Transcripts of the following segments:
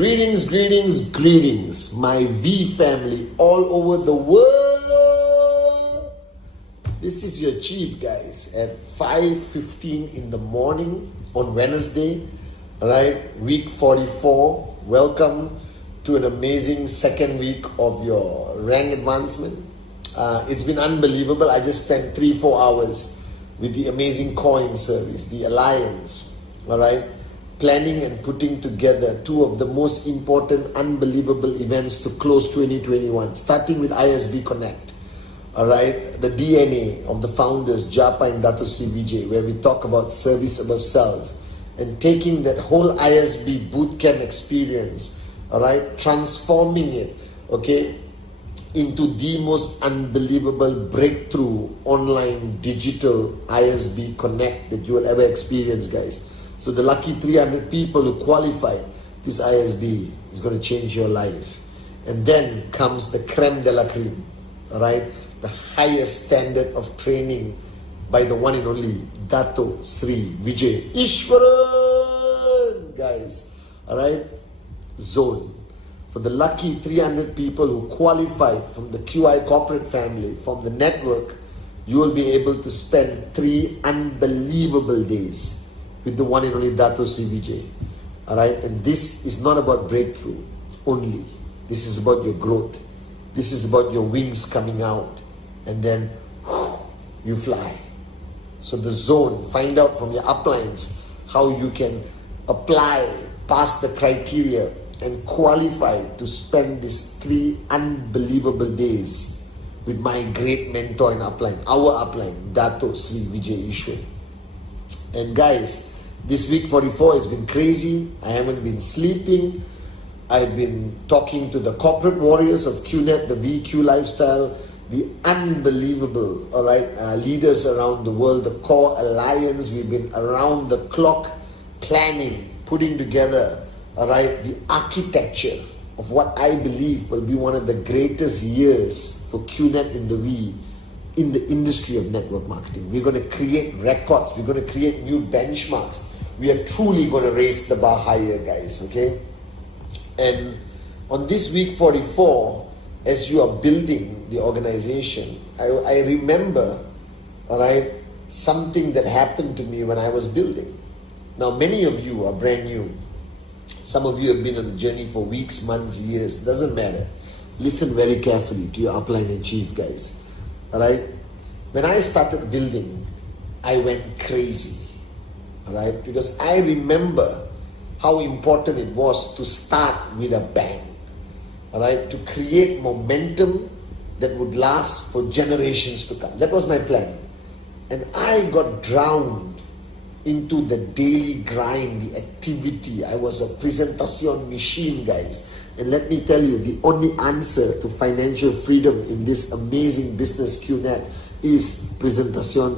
Greetings, greetings, greetings, my V family all over the world. This is your chief, guys, at 5:15 in the morning on Wednesday, alright, week 44. Welcome to an amazing second week of your rank advancement. It's been unbelievable. I just spent 3-4 hours with the amazing coin service, the Alliance, alright, planning and putting together two of the most important, unbelievable events to close 2021, starting with ISB Connect, alright, the DNA of the founders, Japa and Dato Sri Vijay, where we talk about service above self, and taking that whole ISB bootcamp experience, alright, transforming it, okay, into the most unbelievable breakthrough online digital ISB Connect that you will ever experience, guys. So the lucky 300 people who qualify this ISB is going to change your life. And then comes the creme de la creme, alright? The highest standard of training by the one and only Dato Sri Vijay Ishwaran, guys, alright? Zone. For the lucky 300 people who qualified from the QI corporate family, from the network, you will be able to spend 3 unbelievable days with the one and only Dato Sri Vijay. Alright? And this is not about breakthrough only. This is about your growth. This is about your wings coming out. And then you fly. So the zone, find out from your uplines how you can apply, pass the criteria, and qualify to spend these 3 unbelievable days with my great mentor and upline, our upline, Dato Sri Vijay Ishwaran. And guys, this week 44 has been crazy. I haven't been sleeping. I've been talking to the corporate warriors of QNet, the VQ lifestyle, the unbelievable, leaders around the world, the core alliance. We've been around the clock planning, putting together, the architecture of what I believe will be one of the greatest years for QNet in the V in the industry of network marketing. We're going to create records. We're going to create new benchmarks. We are truly going to raise the bar higher, guys, okay? And on this week 44, as you are building the organization, I remember, something that happened to me when I was building. Now, many of you are brand new. Some of you have been on the journey for weeks, months, years. Doesn't matter. Listen very carefully to your upline and chief, guys. Alright? When I started building, I went crazy. Alright? Because I remember how important it was to start with a bang. Alright? To create momentum that would last for generations to come. That was my plan. And I got drowned into the daily grind, the activity. I was a presentation machine, guys. And let me tell you, the only answer to financial freedom in this amazing business QNet is presentation.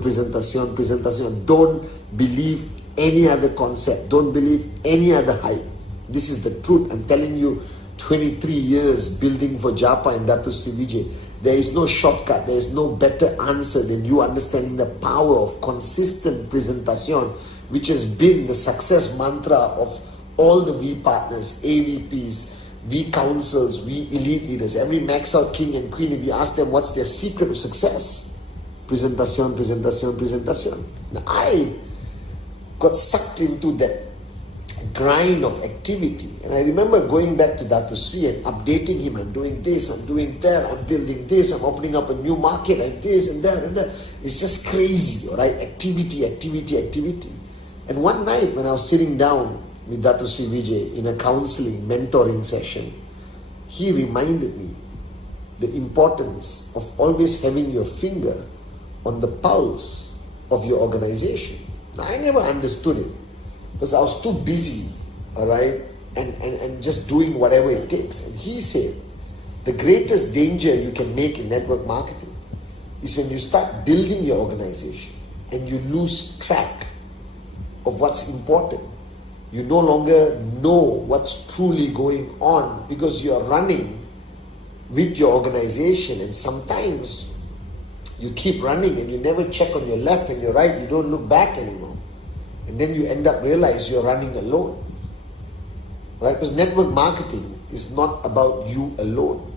Don't believe any other concept. Don't believe any other hype. This is the truth. I'm telling you, 23 years building for Japa and Dato Sri Vijay. There is no shortcut. There is no better answer than you understanding the power of consistent presentation, which has been the success mantra of all the V partners, AVPs, V councils, V elite leaders. Every max out king and queen, if you ask them what's their secret of success, presentation. Now, I got sucked into that grind of activity, and I remember going back to Dato Sri and updating him. I'm doing this, I'm doing that, I'm building this, I'm opening up a new market and this and that and that. It's just crazy, alright? Activity. And one night when I was sitting down with Dato Sri Vijay in a counseling, mentoring session, he reminded me the importance of always having your finger on the pulse of your organization. Now, I never understood it because I was too busy, and just doing whatever it takes. And he said, the greatest danger you can make in network marketing is when you start building your organization and you lose track of what's important. You no longer know what's truly going on because you are running with your organization, and sometimes you keep running and you never check on your left and your right. You don't look back anymore. And then you end up realize you're running alone. right? Because network marketing is not about you alone.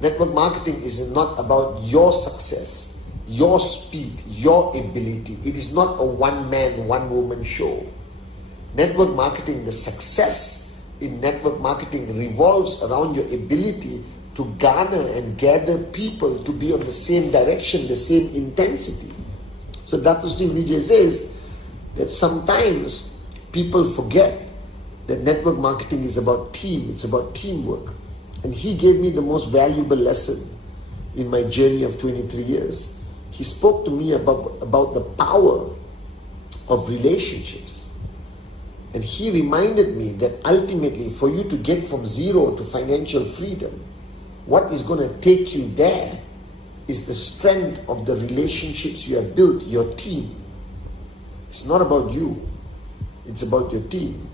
Network marketing is not about your success, your speed, your ability. It is not a one-man, one-woman show. Network marketing, the success in network marketing revolves around your ability to garner and gather people to be on the same direction, the same intensity. So Dato Sri Vijay says that sometimes people forget that network marketing is about team, it's about teamwork. And he gave me the most valuable lesson in my journey of 23 years. He spoke to me about the power of relationships. And he reminded me that ultimately for you to get from zero to financial freedom, what is going to take you there is the strength of the relationships you have built, your team. It's not about you, it's about your team.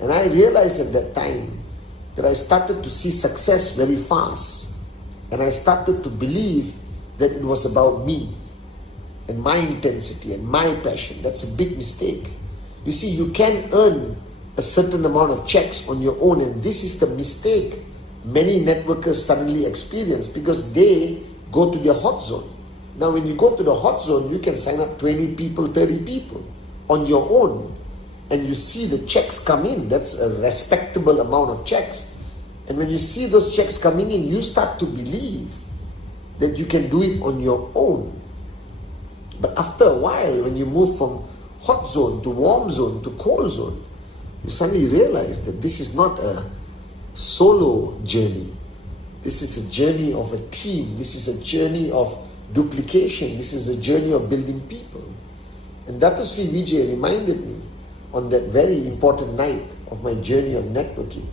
And I realized at that time that I started to see success very fast. And I started to believe that it was about me and my intensity and my passion. That's a big mistake. You see, you can earn a certain amount of checks on your own, and this is the mistake many networkers suddenly experience because they go to their hot zone. Now, when you go to the hot zone, you can sign up 20 people, 30 people on your own, and you see the checks come in. That's a respectable amount of checks. And when you see those checks coming in, you start to believe that you can do it on your own. But after a while, when you move from hot zone to warm zone to cold zone, you suddenly realize that this is not a solo journey. This is a journey of a team. This is a journey of duplication. This is a journey of building people. And Dato Sri Vijay reminded me on that very important night of my journey of networking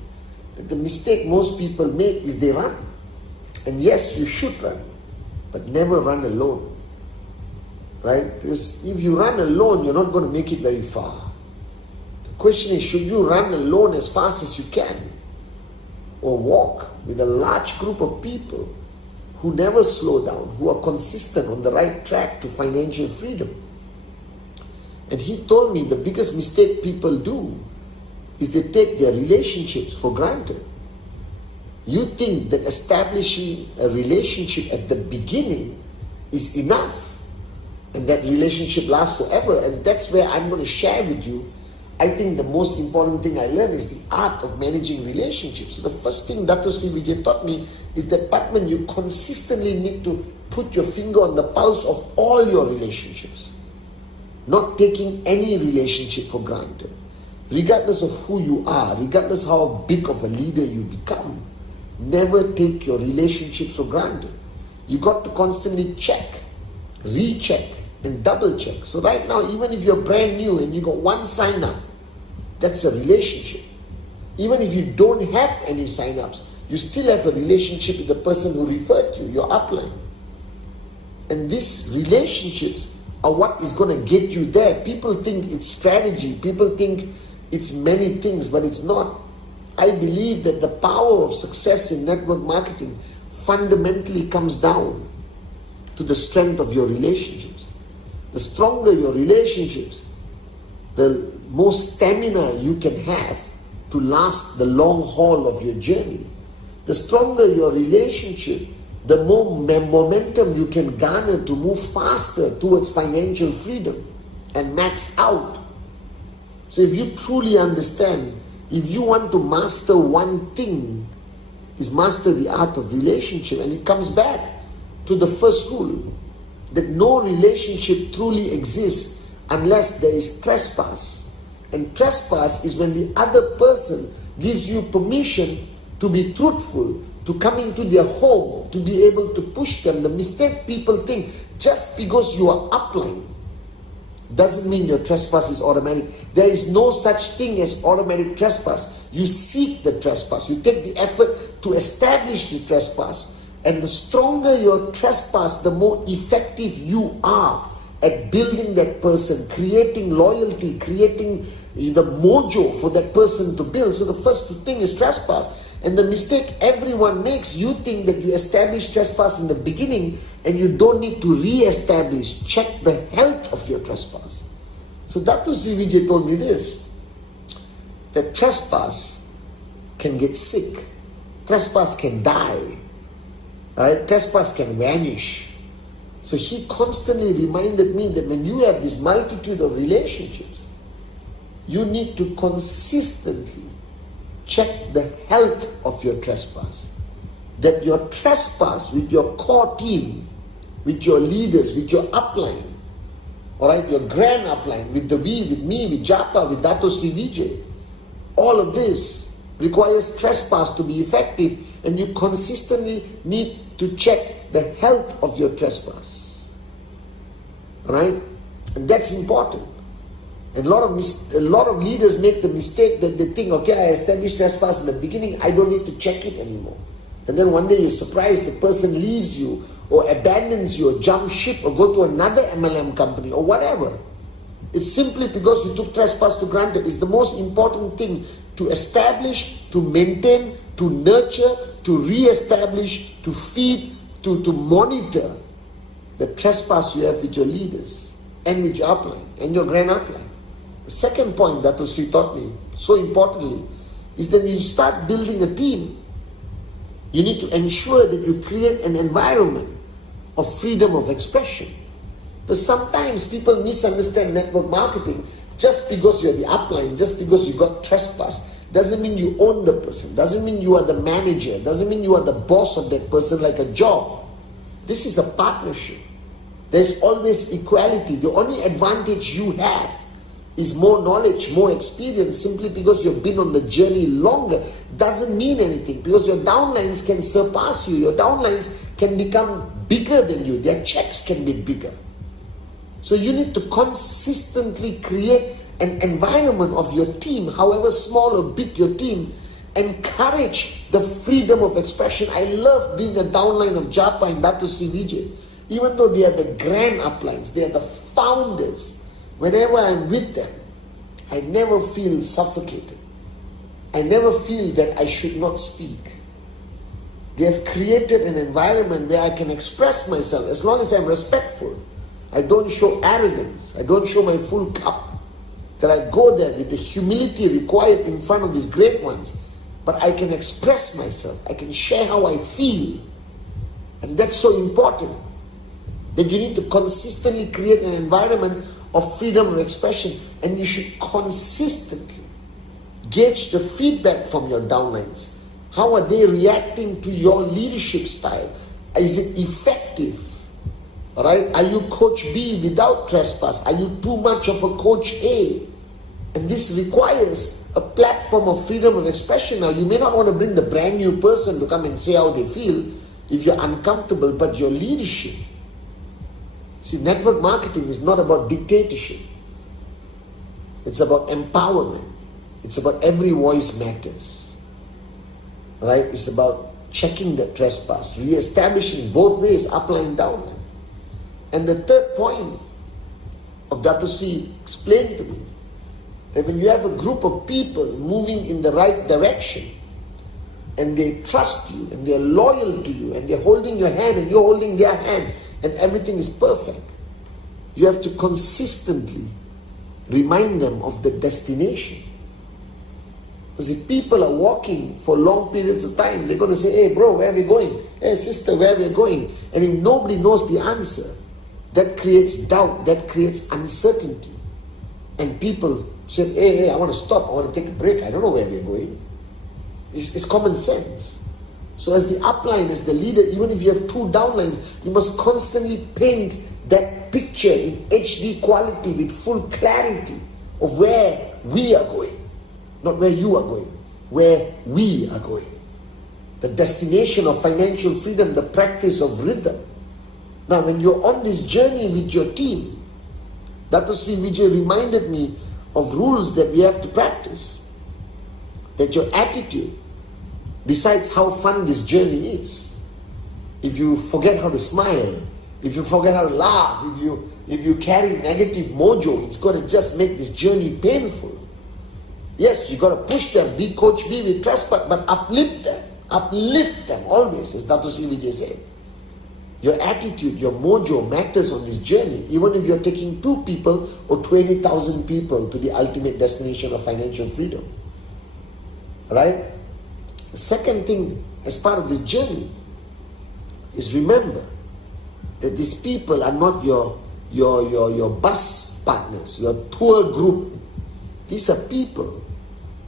that the mistake most people make is they run. And yes, you should run, but never run alone. Right? Because if you run alone, you're not going to make it very far. The question is, should you run alone as fast as you can? Or walk with a large group of people who never slow down, who are consistent on the right track to financial freedom? And he told me the biggest mistake people do is they take their relationships for granted. You think that establishing a relationship at the beginning is enough and that relationship lasts forever, and that's where I'm going to share with you. I think the most important thing I learned is the art of managing relationships. So the first thing Dato Sri Vijay taught me is that, Patman, you consistently need to put your finger on the pulse of all your relationships. Not taking any relationship for granted. Regardless of who you are, regardless how big of a leader you become, never take your relationships for granted. You got to constantly check, recheck, and double check. So right now, even if you're brand new and you got one sign up, that's a relationship. Even if you don't have any sign ups, you still have a relationship with the person who referred you, your upline. And these relationships are what is going to get you there. People think it's strategy, people think it's many things, but it's not. I believe that the power of success in network marketing fundamentally comes down to the strength of your relationships. The stronger your relationships, the more stamina you can have to last the long haul of your journey. The stronger your relationship, the more momentum you can garner to move faster towards financial freedom and max out. So if you truly understand, if you want to master one thing, is master the art of relationship. And it comes back to the first rule, that no relationship truly exists unless there is trespass. And trespass is when the other person gives you permission to be truthful, to come into their home, to be able to push them. The mistake people think, just because you are upline doesn't mean your trespass is automatic. There is no such thing as automatic trespass. You seek the trespass. You take the effort to establish the trespass. And the stronger your trespass, the more effective you are at building that person, creating loyalty, creating the mojo for that person to build. So the first thing is trespass. And the mistake everyone makes, you think that you establish trespass in the beginning and you don't need to re-establish. Check the health of your trespass. So Dato Sri Vijay told me this, that trespass can get sick. Trespass can die. Right? Trespass can vanish. So he constantly reminded me that when you have this multitude of relationships, you need to consistently check the health of your trespass. That your trespass with your core team, with your leaders, with your upline, all right, your grand upline, with the V, with me, with Japa, with Dato Sri Vijay, all of this requires trespass to be effective, and you consistently need to check the health of your trespass. All right? And that's important. And a lot of leaders make the mistake that they think, okay, I established trespass in the beginning, I don't need to check it anymore. And then one day you're surprised the person leaves you or abandons you or jumps ship or go to another MLM company or whatever. It's simply because you took trespass for granted. It's the most important thing to establish, to maintain, to nurture, to re-establish, to feed, to monitor the trespass you have with your leaders and with your upline and your grand upline. The second point that Sri taught me, so importantly, is that when you start building a team, you need to ensure that you create an environment of freedom of expression. But sometimes people misunderstand network marketing. Just because you're the upline, just because you got trespass, doesn't mean you own the person, doesn't mean you are the manager, doesn't mean you are the boss of that person like a job. This is a partnership. There's always equality. The only advantage you have is more knowledge, more experience. Simply because you've been on the journey longer doesn't mean anything, because your downlines can surpass you. Your downlines can become bigger than you. Their checks can be bigger. So you need to consistently create an environment of your team, however small or big your team, encourage the freedom of expression. I love being a downline of Japa and Dato Sri Vijay. Even though they are the grand uplines, they are the founders, whenever I'm with them, I never feel suffocated. I never feel that I should not speak. They have created an environment where I can express myself as long as I'm respectful. I don't show arrogance. I don't show my full cup. That I go there with the humility required in front of these great ones. But I can express myself. I can share how I feel. And that's so important. That you need to consistently create an environment of freedom of expression. And you should consistently gauge the feedback from your downlines. How are they reacting to your leadership style? Is it effective? Alright? Are you Coach B without trespass? Are you too much of a Coach A? And this requires a platform of freedom of expression. Now, you may not want to bring the brand new person to come and say how they feel if you're uncomfortable, but your leadership. See, network marketing is not about dictatorship. It's about empowerment. It's about every voice matters. Right? It's about checking the trespass, re-establishing both ways, upline, downline. And the third point of Dato Sri explained to me that when you have a group of people moving in the right direction and they trust you and they're loyal to you and they're holding your hand and you're holding their hand and everything is perfect, you have to consistently remind them of the destination. Because if people are walking for long periods of time, they're going to say, hey bro, where are we going? Hey sister, where are we going? And if nobody knows the answer, that creates doubt, that creates uncertainty. And people say, hey, I want to stop, I want to take a break, I don't know where we're going. It's common sense. So as the upline, as the leader, even if you have two downlines, you must constantly paint that picture in HD quality with full clarity of where we are going. Not where you are going, where we are going. The destination of financial freedom, the practice of rhythm. Now, when you're on this journey with your team, Dato Sri Vijay reminded me of rules that we have to practice. That your attitude decides how fun this journey is. If you forget how to smile, if you forget how to laugh, if you carry negative mojo, it's going to just make this journey painful. Yes, you got to push them, be Coach B with trespass, but uplift them always, as Dato Sri Vijay said. Your attitude, your mojo matters on this journey, even if you're taking 2 people or 20,000 people to the ultimate destination of financial freedom. Right? The second thing, as part of this journey, is remember that these people are not your bus partners, your tour group. These are people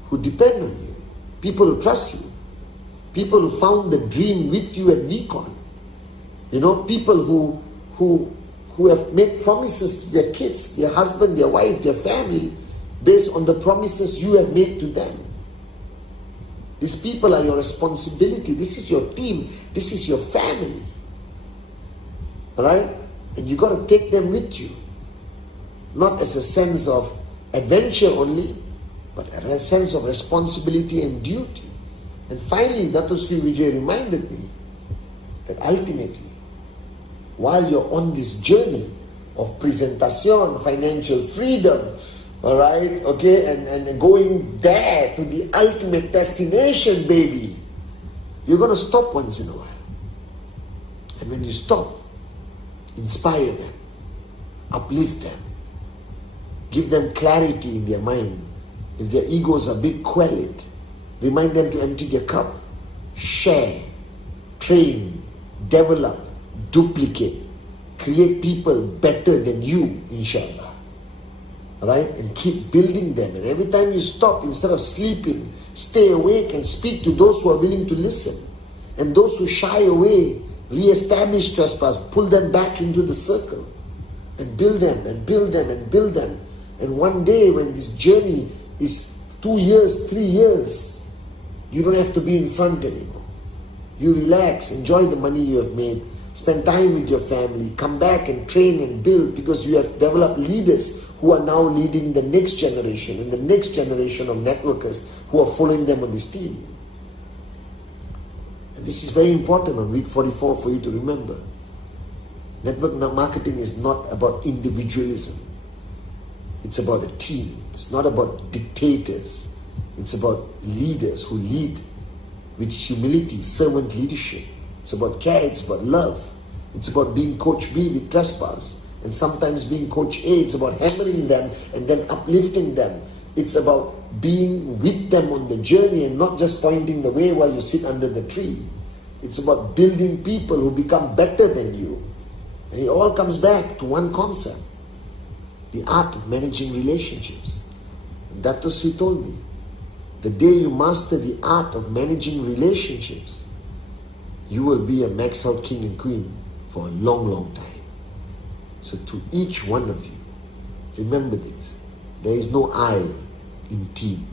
who depend on you, people who trust you, people who found the dream with you at VCon. You know, people who have made promises to their kids, their husband, their wife, their family, based on the promises you have made to them. These people are your responsibility. This is your team. This is your family. Alright? And you got to take them with you. Not as a sense of adventure only, but a sense of responsibility and duty. And finally, Dato Sri Vijay reminded me that ultimately, while you're on this journey of presentation, financial freedom, alright, okay, and going there to the ultimate destination, baby, you're going to stop once in a while. And when you stop, inspire them, uplift them, give them clarity in their mind. If their egos are big, quell it. Remind them to empty their cup. Share, train, develop, duplicate, create people better than you, inshallah. Right? And keep building them. And every time you stop, instead of sleeping, stay awake and speak to those who are willing to listen. And those who shy away, re-establish trespass, pull them back into the circle. And build them, and build them, and build them. And one day when this journey is 2 years, 3 years, you don't have to be in front anymore. You relax, enjoy the money you have made, spend time with your family, come back and train and build, because you have developed leaders who are now leading the next generation and the next generation of networkers who are following them on this team. And this is very important on week 44 for you to remember. Network marketing is not about individualism. It's about a team. It's not about dictators. It's about leaders who lead with humility, servant leadership. It's about care, it's about love. It's about being Coach B with trespass. And sometimes being Coach A, it's about hammering them and then uplifting them. It's about being with them on the journey and not just pointing the way while you sit under the tree. It's about building people who become better than you. And it all comes back to one concept: the art of managing relationships. And Dato Sri told me, the day you master the art of managing relationships, you will be a max out king and queen for a long, long time. So to each one of you, remember this: there is no I in team.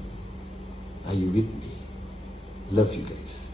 Are you with me? Love you guys.